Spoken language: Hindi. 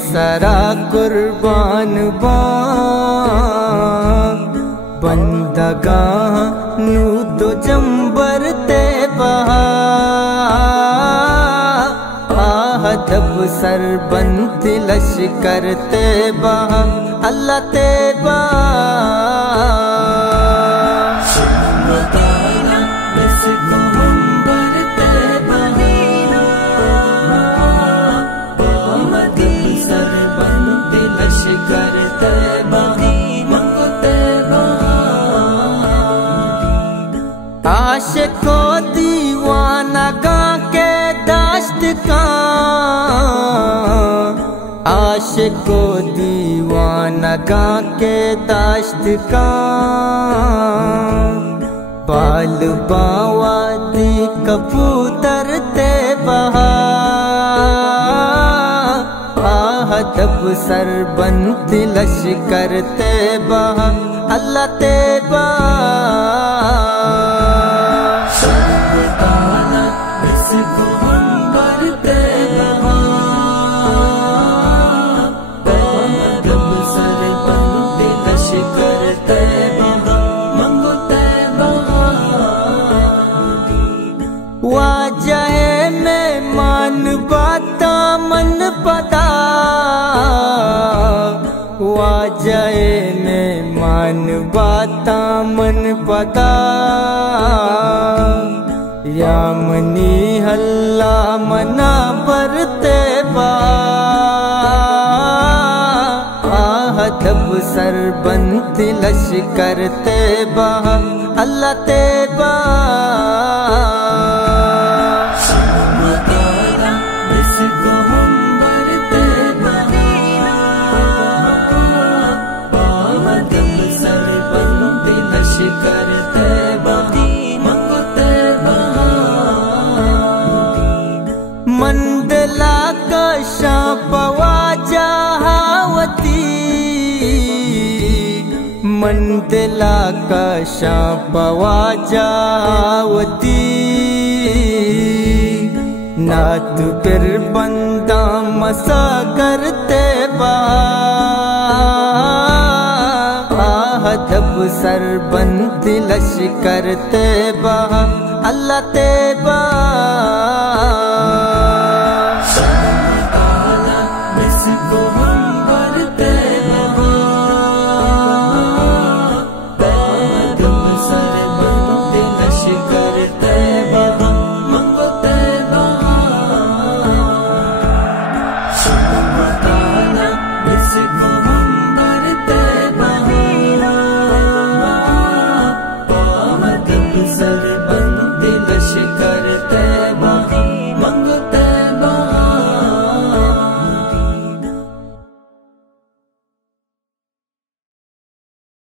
सरा कुर्बान बा बंदगाह नू तो जंबर ते बहा आहदब सरबंद लश्कर ते बहा अल्लाह ते आशिको दीवाना गा के दाश्त का आशिको दीवाना गा के दाश्त का बाल बावा दी कबूतर ते बहा आहदब सरबंद लश्कर ते बहा अल्लाह ते वाजहे में मान बाता मन पता वाजहे में मान बाता मन पता या मनी हल्ला मना बरते बा आहदब सरबंद लश्कर ते बहा अल्लाह ते मंडला का शापवा जहावती मंडला का शापवा जहावती नात फिर बंदा मसा करते बा आहदब सरबंद लश्कर ते बहा अल्लाह ते Let's go.